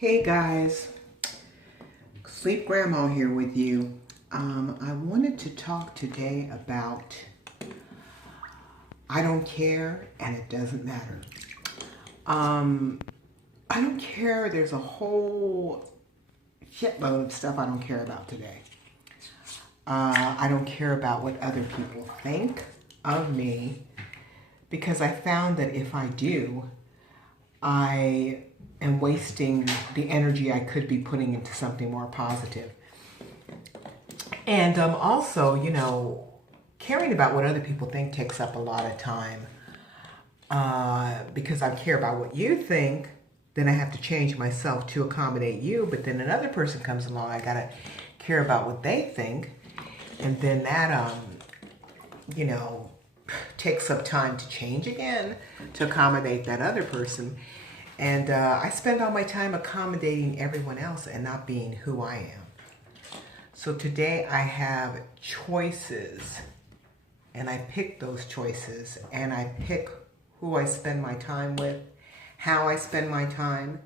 Hey guys, Sleep Grandma here with you. I wanted to talk today about I don't care and it doesn't matter. I don't care. There's a whole shitload of stuff I don't care about today. I don't care about what other people think of me because I found that if I do, I am wasting the energy I could be putting into something more positive. And also, caring about what other people think takes up a lot of time because I care about what you think. Then I have to change myself to accommodate you. But then another person comes along, I got to care about what they think. And then that, takes up time to change again to accommodate that other person. And I spend all my time accommodating everyone else and not being who I am. So today I have choices, and I pick those choices, and I pick who I spend my time with, how I spend my time,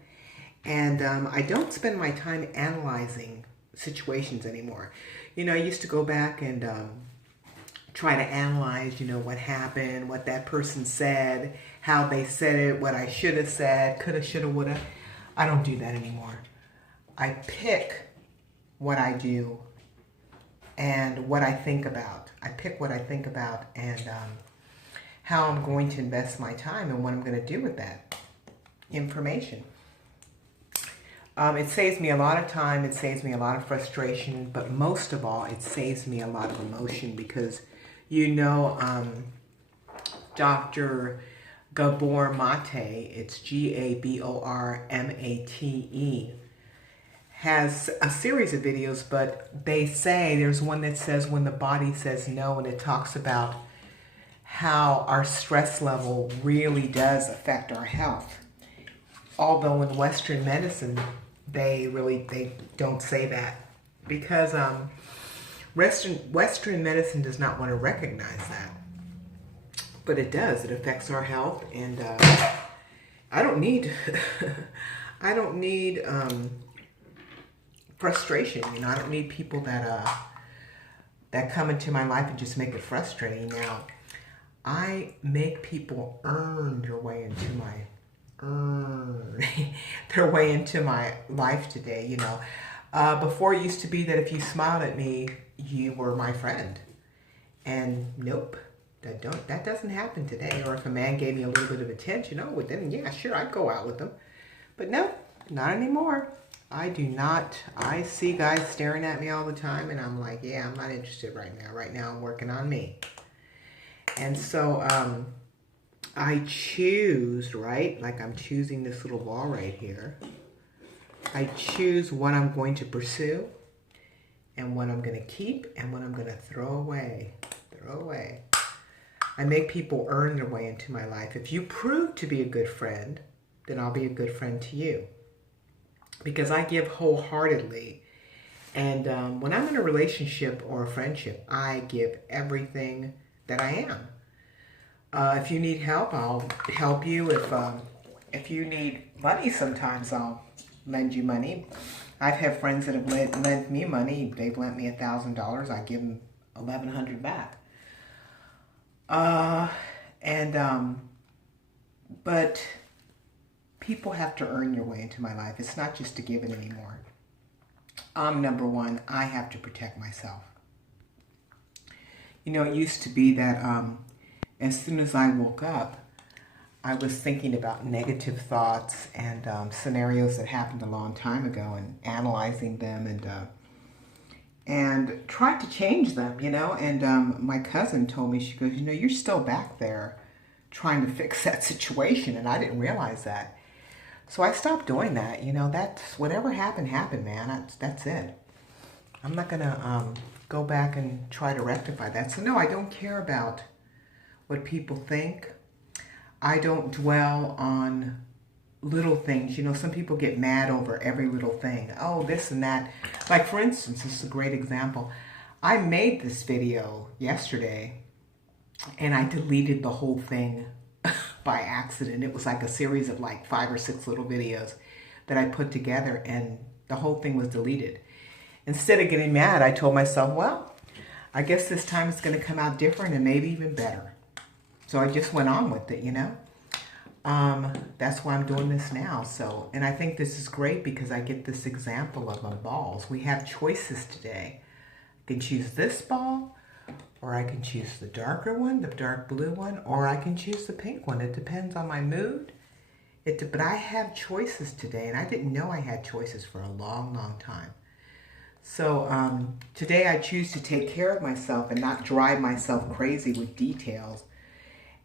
and I don't spend my time analyzing situations anymore. I used to go back and try to analyze, what happened, what that person said, how they said it, what I should have said, coulda, shoulda, woulda. I don't do that anymore. I pick what I do and what I think about. I pick what I think about and how I'm going to invest my time and what I'm going to do with that information. It saves me a lot of time, it saves me a lot of frustration, but most of all, it saves me a lot of emotion because, Dr. Gabor Mate, it's Gabormate, has a series of videos, but they say, there's one that says when the body says no, and it talks about how our stress level really does affect our health. Although in Western medicine, they don't say that because Western medicine does not want to recognize that. But it does. It affects our health, and I don't need I don't need frustration. I don't need people that come into my life and just make it frustrating. Now, I make people earn their way into my life today. Before it used to be that if you smiled at me, you were my friend, and nope. That doesn't happen today. Or if a man gave me a little bit of attention, then yeah, sure, I'd go out with him. But no, not anymore. I do not. I see guys staring at me all the time, and I'm like, yeah, I'm not interested right now. Right now, I'm working on me. And so I choose, right? Like I'm choosing this little ball right here. I choose what I'm going to pursue, and what I'm going to keep, and what I'm going to throw away. Throw away. I make people earn their way into my life. If you prove to be a good friend, then I'll be a good friend to you. Because I give wholeheartedly. And when I'm in a relationship or a friendship, I give everything that I am. If you need help, I'll help you. If you need money, sometimes I'll lend you money. I've had friends that have lent me money. They've lent me $1,000. I give them $1,100 back. But people have to earn your way into my life. It's not just a given anymore. Number one, I have to protect myself. It used to be that as soon as I woke up, I was thinking about negative thoughts and scenarios that happened a long time ago and analyzing them and tried to change them, and my cousin told me, she goes, you're still back there trying to fix that situation, and I didn't realize that. So I stopped doing that. That's whatever happened, man. That's it. I'm not going to go back and try to rectify that. So no, I don't care about what people think. I don't dwell on little things. Some people get mad over every little thing. Oh, this and that. Like, for instance, this is a great example. I made this video yesterday, and I deleted the whole thing by accident. It was like a series of like 5 or 6 little videos. that I put together, and the whole thing was deleted. Instead of getting mad, I told myself, well, I guess this time it's going to come out different and maybe even better. So I just went on with it, you know. That's why I'm doing this now. So, and I think this is great because I get this example of balls. We have choices today. I can choose this ball, or I can choose the darker one, the dark blue one, or I can choose the pink one. It depends on my mood. But I have choices today, and I didn't know I had choices for a long, long time. So today I choose to take care of myself and not drive myself crazy with details.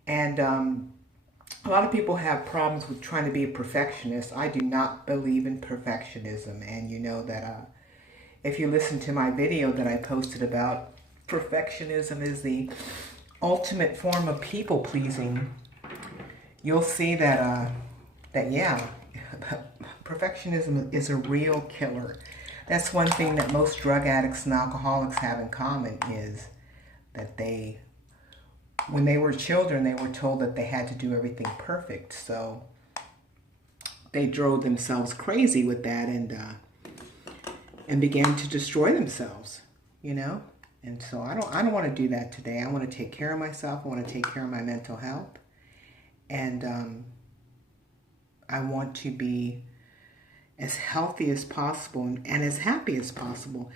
And a lot of people have problems with trying to be a perfectionist. I do not believe in perfectionism. And you know that if you listen to my video that I posted about perfectionism is the ultimate form of people pleasing, you'll see that, yeah, perfectionism is a real killer. That's one thing that most drug addicts and alcoholics have in common is that when they were children, they were told that they had to do everything perfect. So they drove themselves crazy with that and began to destroy themselves, you know? And so I don't want to do that today. I want to take care of myself. I want to take care of my mental health. And I want to be as healthy as possible and as happy as possible.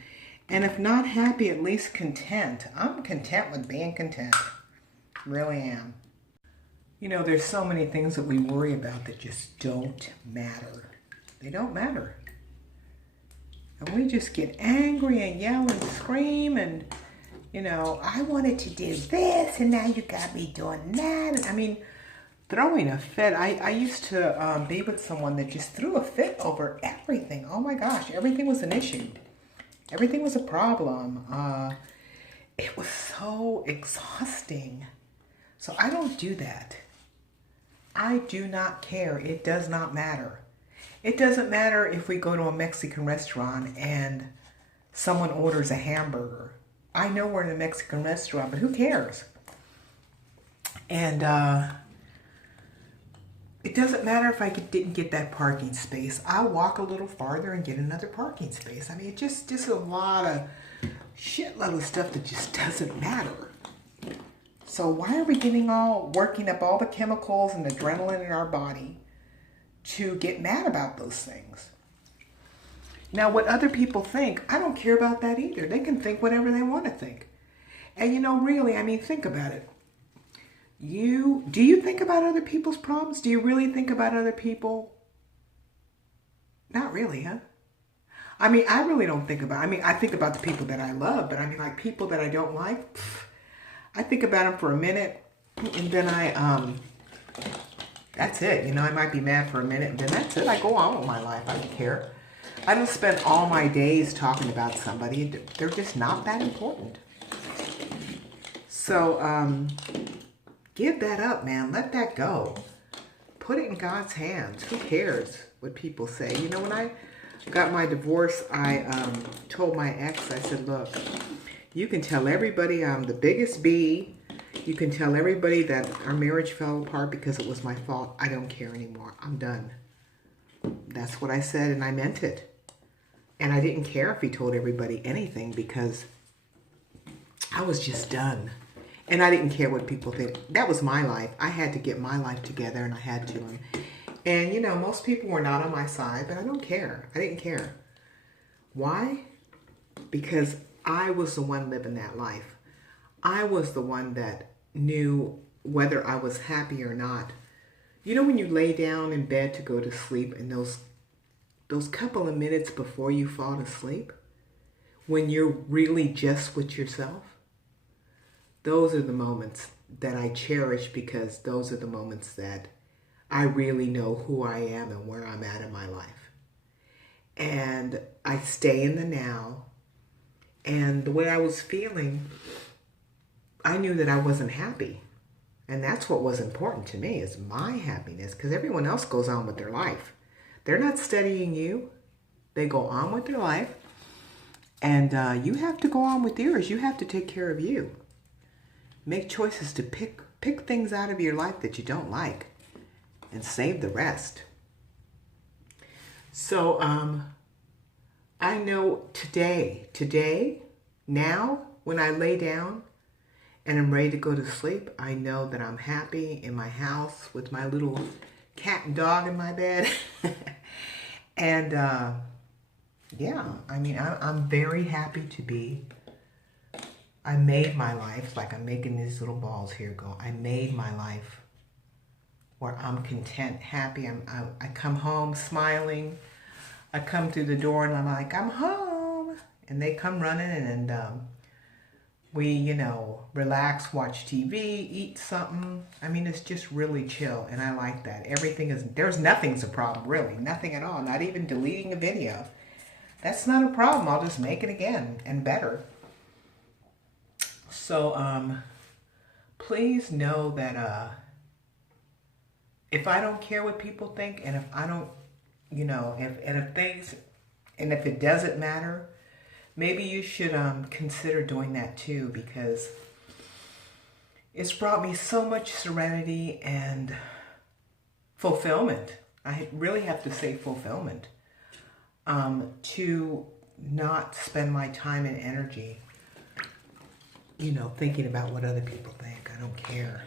And if not happy, at least content. I'm content with being content. Really am. You know, there's so many things that we worry about that just don't matter. They don't matter. And we just get angry and yell and scream and, you know, I wanted to do this and now you got me doing that. And, I mean, throwing a fit. I used to be with someone that just threw a fit over everything. Oh my gosh, everything was an issue. Everything was a problem. It was so exhausting. So I don't do that. I do not care. It does not matter. It doesn't matter if we go to a Mexican restaurant and someone orders a hamburger. I know we're in a Mexican restaurant, but who cares? And it doesn't matter if I didn't get that parking space. I'll walk a little farther and get another parking space. I mean, it's just a lot of shitload of stuff that just doesn't matter. So why are we working up all the chemicals and adrenaline in our body to get mad about those things? Now, what other people think, I don't care about that either. They can think whatever they want to think. And you know, really, I mean, think about it. Do you think about other people's problems? Do you really think about other people? Not really, huh? I mean, I really don't think about, I think about the people that I love, but I mean, like people that I don't like, I think about them for a minute, and then that's it. You know, I might be mad for a minute, and then that's it. I go on with my life. I don't care. I don't spend all my days talking about somebody. They're just not that important. So, give that up, man. Let that go. Put it in God's hands. Who cares what people say? You know, when I got my divorce, I told my ex, I said, look, you can tell everybody I'm the biggest B. You can tell everybody that our marriage fell apart because it was my fault. I don't care anymore. I'm done. That's what I said, and I meant it. And I didn't care if he told everybody anything because I was just done. And I didn't care what people think. That was my life. I had to get my life together, and I had to. And, you know, most people were not on my side, but I don't care. I didn't care. Why? Because I was the one living that life. I was the one that knew whether I was happy or not. You know when you lay down in bed to go to sleep and those couple of minutes before you fall asleep, when you're really just with yourself, those are the moments that I cherish because those are the moments that I really know who I am and where I'm at in my life. And I stay in the now. And the way I was feeling, I knew that I wasn't happy. And that's what was important to me, is my happiness, because everyone else goes on with their life. They're not studying you. They go on with their life. And you have to go on with yours. You have to take care of you. Make choices to pick things out of your life that you don't like and save the rest. So, I know today, now, when I lay down and I'm ready to go to sleep, I know that I'm happy in my house with my little cat and dog in my bed. And, yeah, I mean, I'm very happy to be. I made my life, like I'm making these little balls here go. I made my life where I'm content, happy. I come home smiling. I come through the door and I'm like, I'm home. And they come running and we, relax, watch TV, eat something. I mean, it's just really chill. And I like that. There's nothing's a problem, really. Nothing at all. Not even deleting a video. That's not a problem. I'll just make it again and better. So, please know that, if I don't care what people think, and if I don't, if it doesn't matter, maybe you should consider doing that too, because it's brought me so much serenity and fulfillment. I really have to say fulfillment, to not spend my time and energy, thinking about what other people think. I don't care.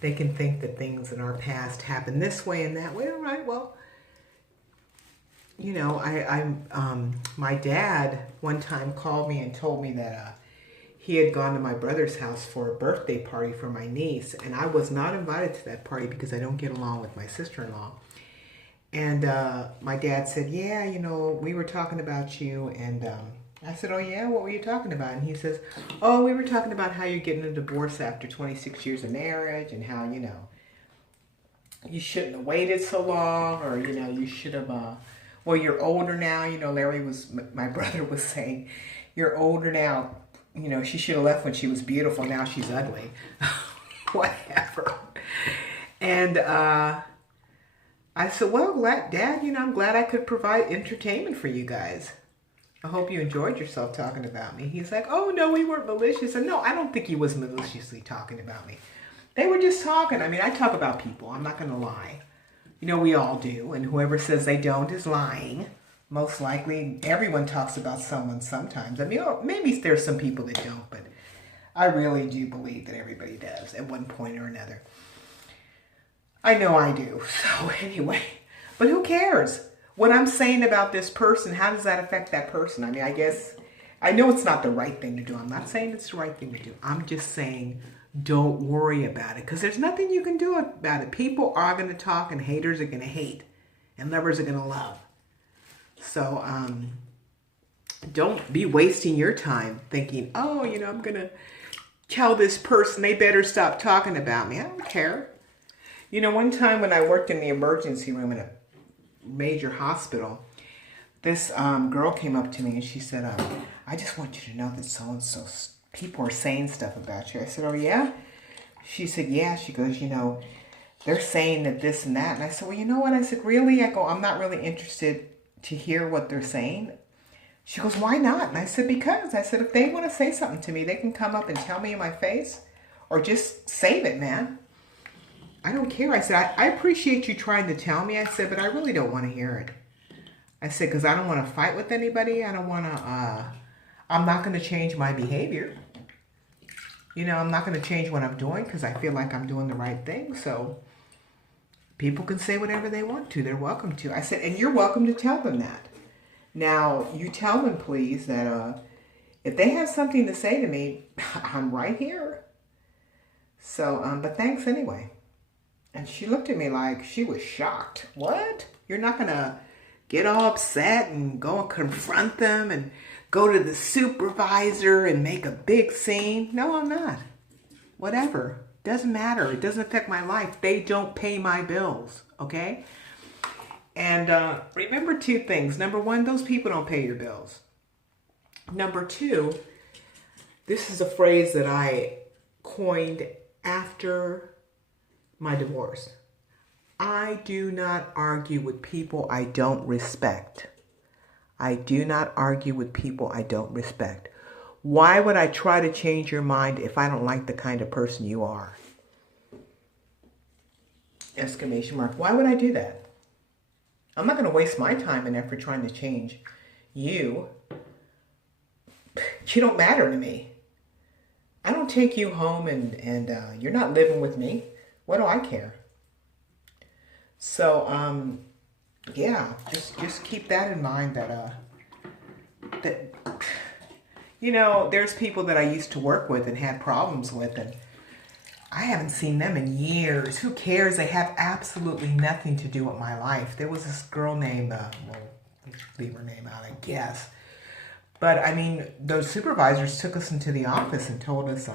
They can think that things in our past happened this way and that way. All right, well, my dad one time called me and told me that he had gone to my brother's house for a birthday party for my niece, and I was not invited to that party because I don't get along with my sister-in-law. And my dad said, yeah, we were talking about you, and I said, oh yeah, what were you talking about? And he says, oh, we were talking about how you're getting a divorce after 26 years of marriage, and how, you shouldn't have waited so long, or, you should have, well, you're older now. My brother was saying, you're older now. She should have left when she was beautiful. Now she's ugly. Whatever. And I said, well, Dad, I'm glad I could provide entertainment for you guys. I hope you enjoyed yourself talking about me. He's like, oh, no, we weren't malicious. And no, I don't think he was maliciously talking about me. They were just talking. I mean, I talk about people. I'm not going to lie. We all do. And whoever says they don't is lying. Most likely, everyone talks about someone sometimes. I mean, maybe there's some people that don't, but I really do believe that everybody does at one point or another. I know I do. So anyway, but who cares? What I'm saying about this person, how does that affect that person? I mean, I know it's not the right thing to do. I'm not saying it's the right thing to do. I'm just saying don't worry about it, because there's nothing you can do about it. People are going to talk, and haters are going to hate, and lovers are going to love. So don't be wasting your time thinking, oh, I'm going to tell this person they better stop talking about me. I don't care. One time when I worked in the emergency room in a major hospital, this girl came up to me and she said, I just want you to know that so-and-so, people are saying stuff about you. I said, oh yeah? She said, yeah. She goes, they're saying that this and that. And I said, well, you know what? I said, really? I go, I'm not really interested to hear what they're saying. She goes, why not? And I said, because. I said, if they want to say something to me, they can come up and tell me in my face, or just save it, man. I don't care. I said, I appreciate you trying to tell me. I said, but I really don't want to hear it. I said, because I don't want to fight with anybody. I don't want to, I'm not going to change my behavior. I'm not going to change what I'm doing, because I feel like I'm doing the right thing. So people can say whatever they want to. They're welcome to. I said, and you're welcome to tell them that. Now, you tell them, please, that if they have something to say to me, I'm right here. So, but thanks anyway. And she looked at me like she was shocked. What? You're not going to get all upset and go and confront them and go to the supervisor and make a big scene? No, I'm not. Whatever. Doesn't matter. It doesn't affect my life. They don't pay my bills. Okay? And remember two things. Number one, those people don't pay your bills. Number two, this is a phrase that I coined after my divorce. I do not argue with people I don't respect. I do not argue with people I don't respect. Why would I try to change your mind if I don't like the kind of person you are? Exclamation mark. Why would I do that? I'm not going to waste my time and effort trying to change you. You don't matter to me. I don't take you home and you're not living with me. What do I care? So, yeah, just keep that in mind that there's people that I used to work with and had problems with, and I haven't seen them in years. Who cares? They have absolutely nothing to do with my life. There was this girl named, let's leave her name out, I guess. But I mean, those supervisors took us into the office and told us,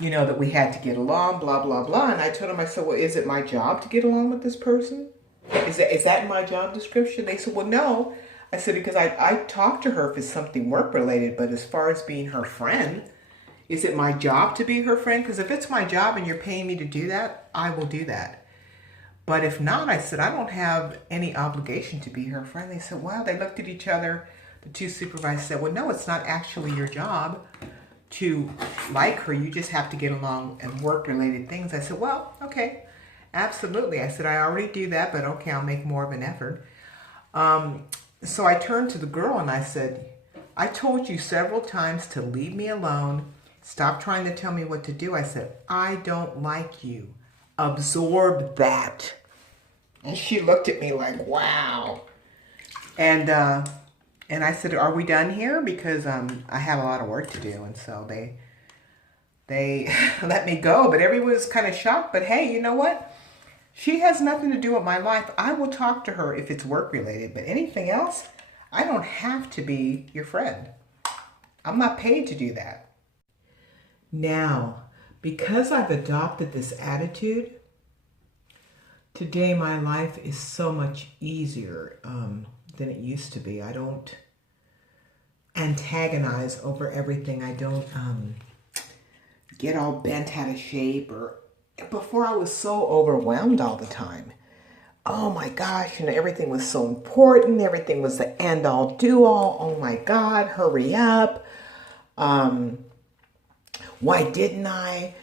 that we had to get along, blah, blah, blah. And I told them, I said, well, is it my job to get along with this person? Is that in my job description? They said, well, no. I said, because I talk to her if it's something work related, but as far as being her friend, is it my job to be her friend? Because if it's my job and you're paying me to do that, I will do that. But if not, I said, I don't have any obligation to be her friend. They said, well, they looked at each other. The two supervisors said, well, no, it's not actually your job to like her. You just have to get along and work-related things. I said, well, okay, absolutely. I said, I already do that, but okay, I'll make more of an effort. So I turned to the girl and I said, I told you several times to leave me alone. Stop trying to tell me what to do. I said, I don't like you. Absorb that. And she looked at me like, wow. And I said, are we done here? Because I have a lot of work to do. And so they let me go. But everyone was kind of shocked. But hey, you know what? She has nothing to do with my life. I will talk to her if it's work related. But anything else, I don't have to be your friend. I'm not paid to do that. Now, because I've adopted this attitude, today my life is so much easier than it used to be. I don't antagonize over everything. I don't get all bent out of shape. Before, I was so overwhelmed all the time. Oh my gosh, everything was so important. Everything was the end all do all. Oh my God, hurry up. Why didn't I?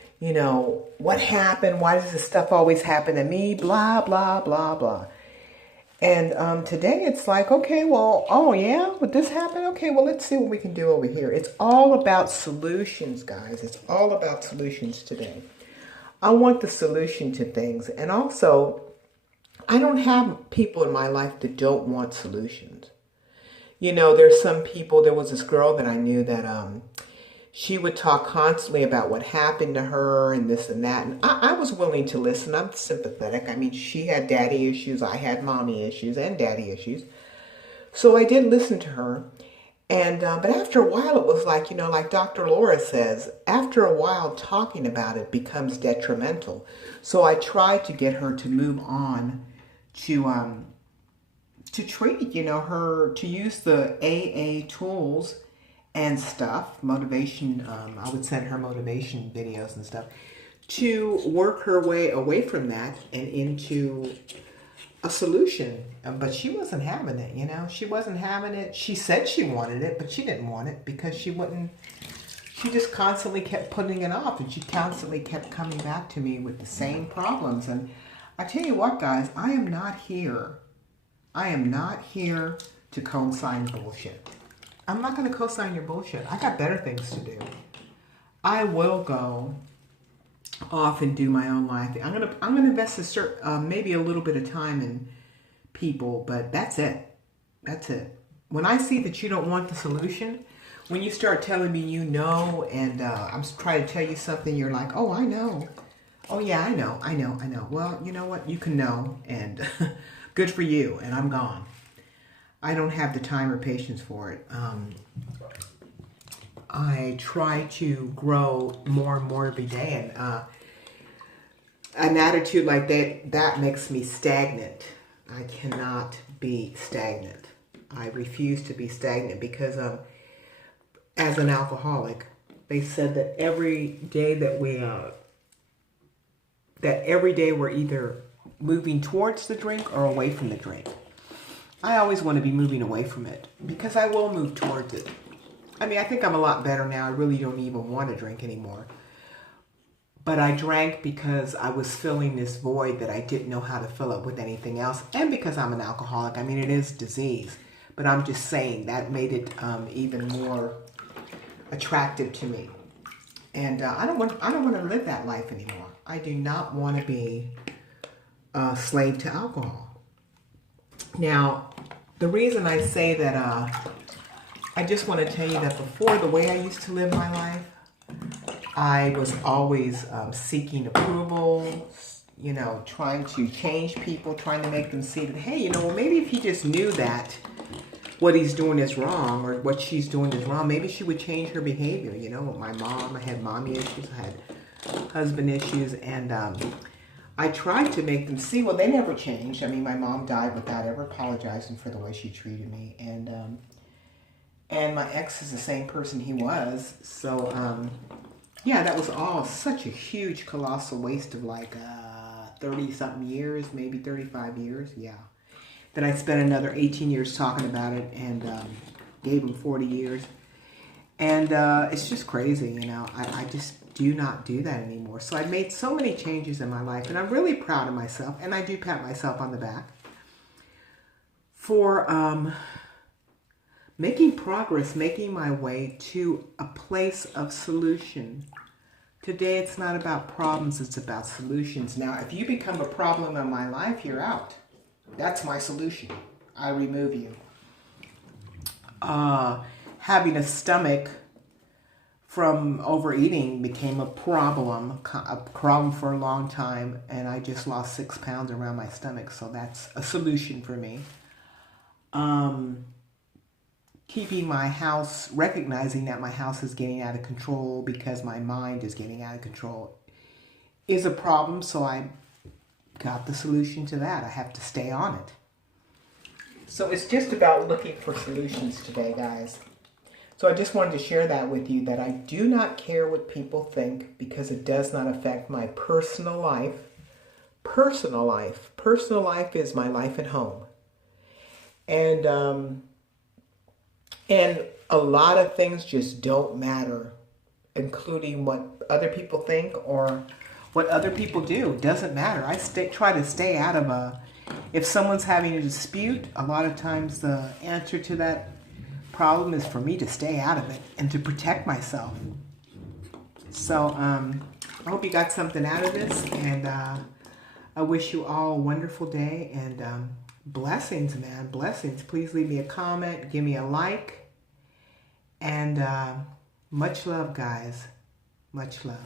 What happened? Why does this stuff always happen to me? Blah, blah, blah, blah. And today it's like, okay, well, oh yeah, would this happen? Okay, well, let's see what we can do over here. It's all about solutions, guys. It's all about solutions today. I want the solution to things. And also, I don't have people in my life that don't want solutions. There's some people, there was this girl that I knew that she would talk constantly about what happened to her and this and that. And I was willing to listen. I'm sympathetic. I mean, she had daddy issues. I had mommy issues and daddy issues. So I did listen to her. And but after a while, it was like, like Dr. Laura says, after a while, talking about it becomes detrimental. So I tried to get her to move on to treat, her, to use the AA tools and stuff, motivation. I would send her motivation videos and stuff to work her way away from that and into a solution. But she wasn't having it, she wasn't having it. She said she wanted it, but she didn't want it because she just constantly kept putting it off, and she constantly kept coming back to me with the same problems. And I tell you what, guys, I am not here to co-sign bullshit. I'm not going to co-sign your bullshit. I got better things to do. I will go off and do my own life. I'm gonna invest maybe a little bit of time in people, but that's it. That's it. When I see that you don't want the solution, when you start telling me and I'm trying to tell you something, you're like, oh, I know. Oh yeah, I know. Well, you know what? You can know, and good for you. And I'm gone. I don't have the time or patience for it. I try to grow more and more every day, and an attitude like that makes me stagnant. I cannot be stagnant. I refuse to be stagnant because as an alcoholic, they said that every day we're either moving towards the drink or away from the drink. I always want to be moving away from it because I will move towards it. I mean, I think I'm a lot better now. I really don't even want to drink anymore. But I drank because I was filling this void that I didn't know how to fill up with anything else. And because I'm an alcoholic. I mean, it is disease. But I'm just saying that made it even more attractive to me. And I don't want to live that life anymore. I do not want to be a slave to alcohol. Now, the reason I say that, I just want to tell you that before, the way I used to live my life, I was always seeking approval, you know, trying to change people, trying to make them see that, hey, you know, well, maybe if he just knew that what he's doing is wrong or what she's doing is wrong, maybe she would change her behavior. You know, my mom, I had mommy issues, I had husband issues, and I tried to make them see, well, they never changed. I mean, my mom died without ever apologizing for the way she treated me, and my ex is the same person he was, so yeah, that was all such a huge, colossal waste of like 30-something years, maybe 35 years, yeah. Then I spent another 18 years talking about it and gave him 40 years. And it's just crazy, you know. I just do not do that anymore. So I've made so many changes in my life, and I'm really proud of myself, and I do pat myself on the back for making progress, making my way to a place of solution. Today, it's not about problems, it's about solutions. Now, if you become a problem in my life, you're out. That's my solution. I remove you. Having a stomach from overeating became a problem for a long time, and I just lost 6 pounds around my stomach, so that's a solution for me. Keeping my house, recognizing that my house is getting out of control because my mind is getting out of control is a problem, so I got the solution to that. I have to stay on it. So it's just about looking for solutions today, guys. So I just wanted to share that with you, that I do not care what people think because it does not affect my personal life. Personal life. Personal life is my life at home. And a lot of things just don't matter, including what other people think or what other people do. Doesn't matter. I try to stay out of if someone's having a dispute, a lot of times the answer to that problem is for me to stay out of it and to protect myself. So I hope you got something out of this, and I wish you all a wonderful day, and blessings, man, blessings. Please leave me a comment, give me a like, and much love, guys. Much love.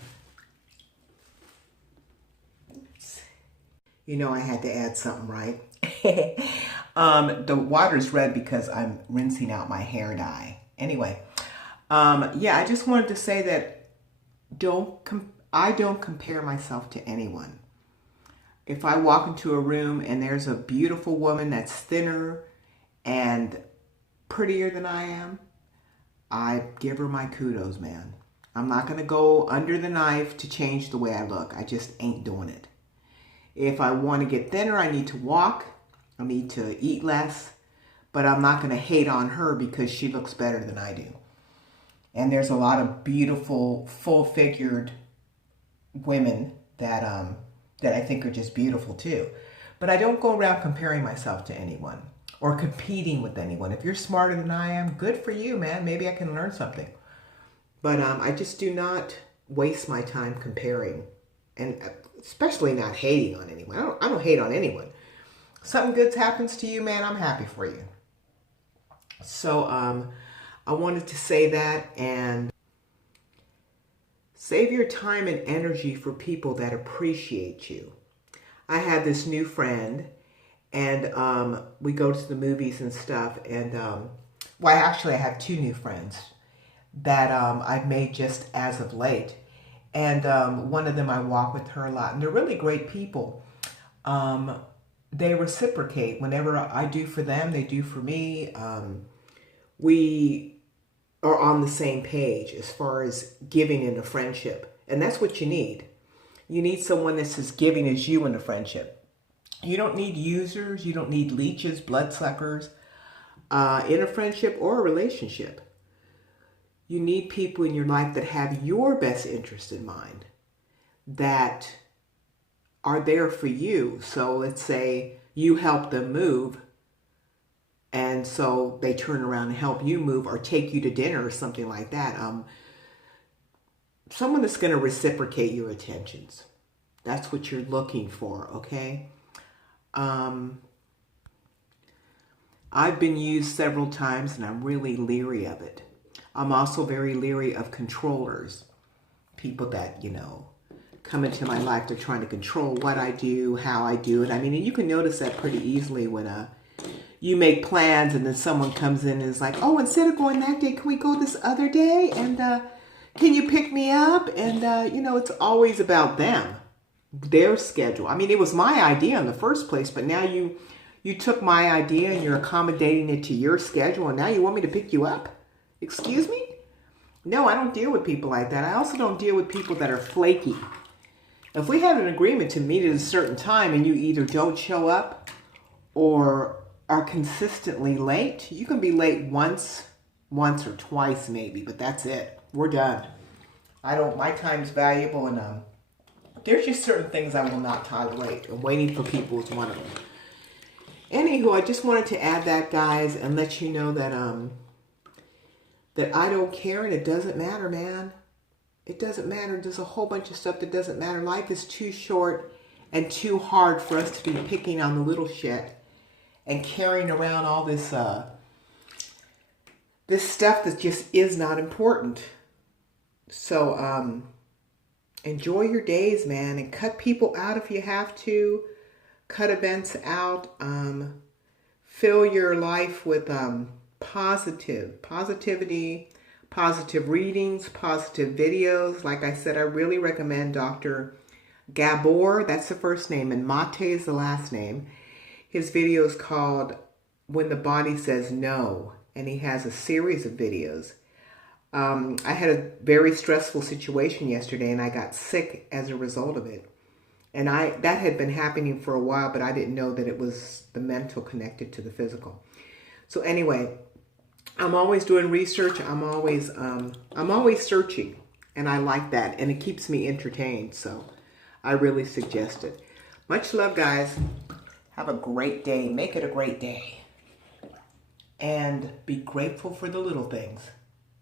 You know I had to add something, right? The water's red because I'm rinsing out my hair dye. Anyway, yeah, I just wanted to say that I don't compare myself to anyone. If I walk into a room and there's a beautiful woman that's thinner and prettier than I am, I give her my kudos, man. I'm not going to go under the knife to change the way I look. I just ain't doing it. If I want to get thinner, I need to walk. I need to eat less. But I'm not going to hate on her because she looks better than I do. And there's a lot of beautiful, full-figured women that I think are just beautiful too. But I don't go around comparing myself to anyone or competing with anyone. If you're smarter than I am, good for you, man. Maybe I can learn something. But I just do not waste my time comparing, and especially not hating on anyone. I don't hate on anyone. Something good happens to you, man, I'm happy for you. So I wanted to say that, and save your time and energy for people that appreciate you. I have this new friend, and we go to the movies and stuff, and well, actually I have two new friends that I've made just as of late. And one of them, I walk with her a lot, and they're really great people. They reciprocate. Whenever I do for them, they do for me. We are on the same page as far as giving in a friendship. And that's what you need. You need someone that's as giving as you in a friendship. You don't need users. You don't need leeches, bloodsuckers in a friendship or a relationship. You need people in your life that have your best interest in mind, that are there for you. So let's say you help them move, and so they turn around and help you move or take you to dinner or something like that. Someone that's going to reciprocate your attentions. That's what you're looking for, okay? I've been used several times and I'm really leery of it. I'm also very leery of controllers. People that, come into my life. They're trying to control what I do, how I do it. I mean, and you can notice that pretty easily when you make plans and then someone comes in and is like, oh, instead of going that day, can we go this other day? And can you pick me up? And, it's always about them, their schedule. I mean, it was my idea in the first place, but now you took my idea and you're accommodating it to your schedule, and now you want me to pick you up? Excuse me? No, I don't deal with people like that. I also don't deal with people that are flaky. If we have an agreement to meet at a certain time and you either don't show up or are consistently late, you can be late once or twice maybe, but that's it. We're done. My time's valuable, and there's just certain things I will not tolerate, and waiting for people is one of them. Anywho, I just wanted to add that, guys, and let you know that that I don't care, and it doesn't matter, man. It doesn't matter. There's a whole bunch of stuff that doesn't matter. Life is too short and too hard for us to be picking on the little shit and carrying around all this this stuff that just is not important. So enjoy your days, man, and cut people out if you have to. Cut events out. Fill your life with positivity, positive readings, positive videos. Like I said, I really recommend Dr. Gabor. That's the first name, and Mate is the last name. His video is called When the Body Says No, and he has a series of videos. I had a very stressful situation yesterday, and I got sick as a result of it. And that had been happening for a while, but I didn't know that it was the mental connected to the physical. So anyway, I'm always doing research. I'm always searching, and I like that, and it keeps me entertained. So I really suggest it. Much love, guys. Have a great day. Make it a great day. And be grateful for the little things.